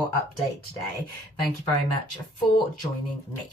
your update today. Thank you very much for joining me.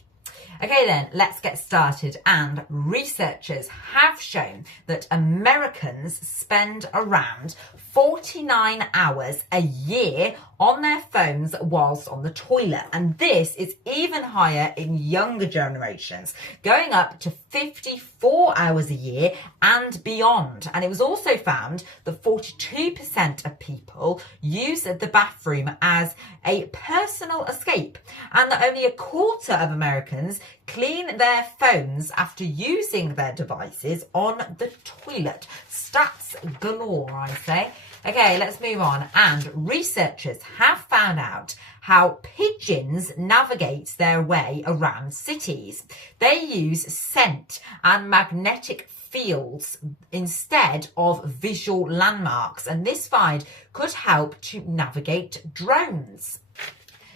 Okay then, let's get started. And researchers have shown that Americans spend around 49 hours a year on their phones whilst on the toilet. And this is even higher in younger generations, going up to 54 hours a year and beyond. And it was also found that 42% of people use the bathroom as a personal escape, and that only a quarter of Americans clean their phones after using their devices on the toilet. Stats galore, I say. Okay, let's move on. And researchers have found out how pigeons navigate their way around cities. They use scent and magnetic fields instead of visual landmarks, and this find could help to navigate drones.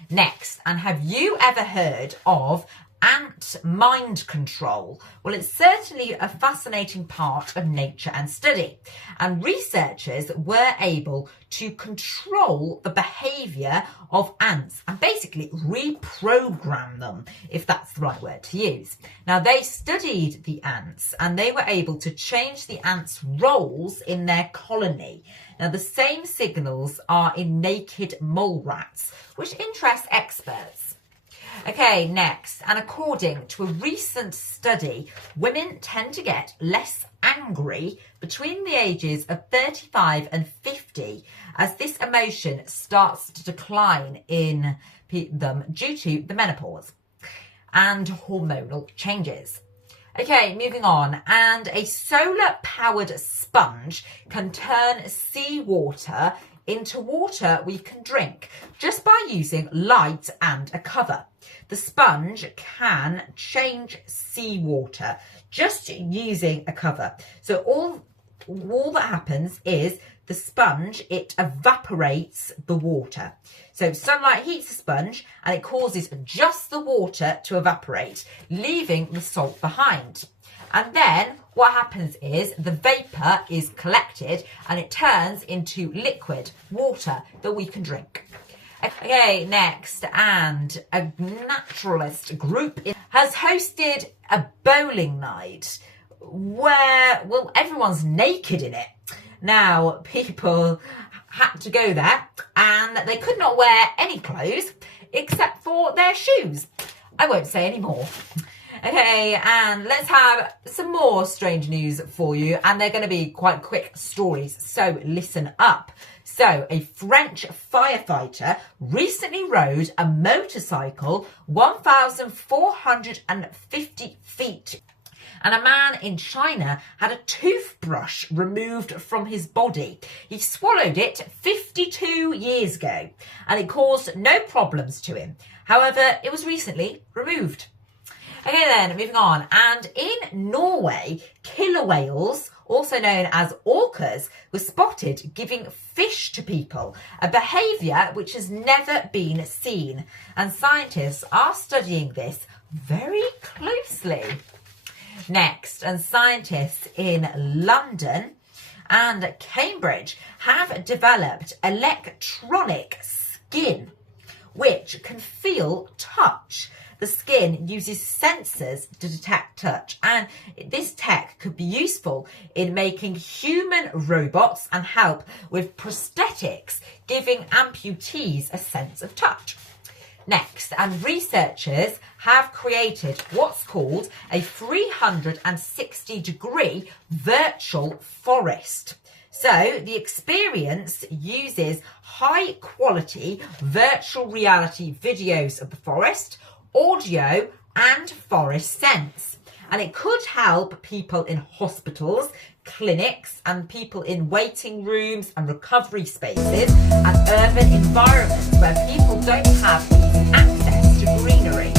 Next, and have you ever heard of ant mind control? Well, it's certainly a fascinating part of nature and study, and researchers were able to control the behaviour of ants and basically reprogram them, if that's the right word to use. Now, they studied the ants and they were able to change the ants' roles in their colony. Now, the same signals are in naked mole rats, which interests experts. Okay, next, and according to a recent study, women tend to get less angry between the ages of 35 and 50 as this emotion starts to decline in them due to the menopause and hormonal changes. Okay, moving on, and a solar-powered sponge can turn seawater into water we can drink just by using light and a cover. The sponge can change seawater just using a cover. So all that happens is the sponge, it evaporates the water. So sunlight heats the sponge and it causes just the water to evaporate, leaving the salt behind. And then what happens is the vapour is collected and it turns into liquid water that we can drink. Okay, next, and a naturalist group has hosted a bowling night where, well, everyone's naked in it. Now, people had to go there and they could not wear any clothes except for their shoes. I won't say any more. Okay, and let's have some more strange news for you, and they're going to be quite quick stories, so listen up. So, a French firefighter recently rode a motorcycle 1,450 feet. And a man in China had a toothbrush removed from his body. He swallowed it 52 years ago, and it caused no problems to him. However, it was recently removed. Okay then, moving on. And in Norway, killer whales, also known as orcas, were spotted giving fish to people, a behaviour which has never been seen. And scientists are studying this very closely. Next, and scientists in London and Cambridge have developed electronic skin which can feel touch. The skin uses sensors to detect touch, and this tech could be useful in making human robots and help with prosthetics, giving amputees a sense of touch. Next, and researchers have created what's called a 360-degree virtual forest. So the experience uses high-quality virtual reality videos of the forest, audio and forest scents, and it could help people in hospitals, clinics and people in waiting rooms and recovery spaces and urban environments where people don't have easy access to greenery.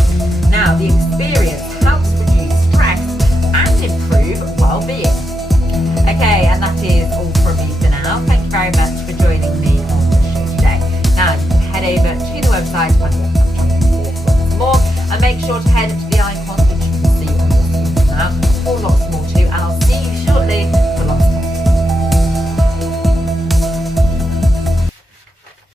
Now, the experience helps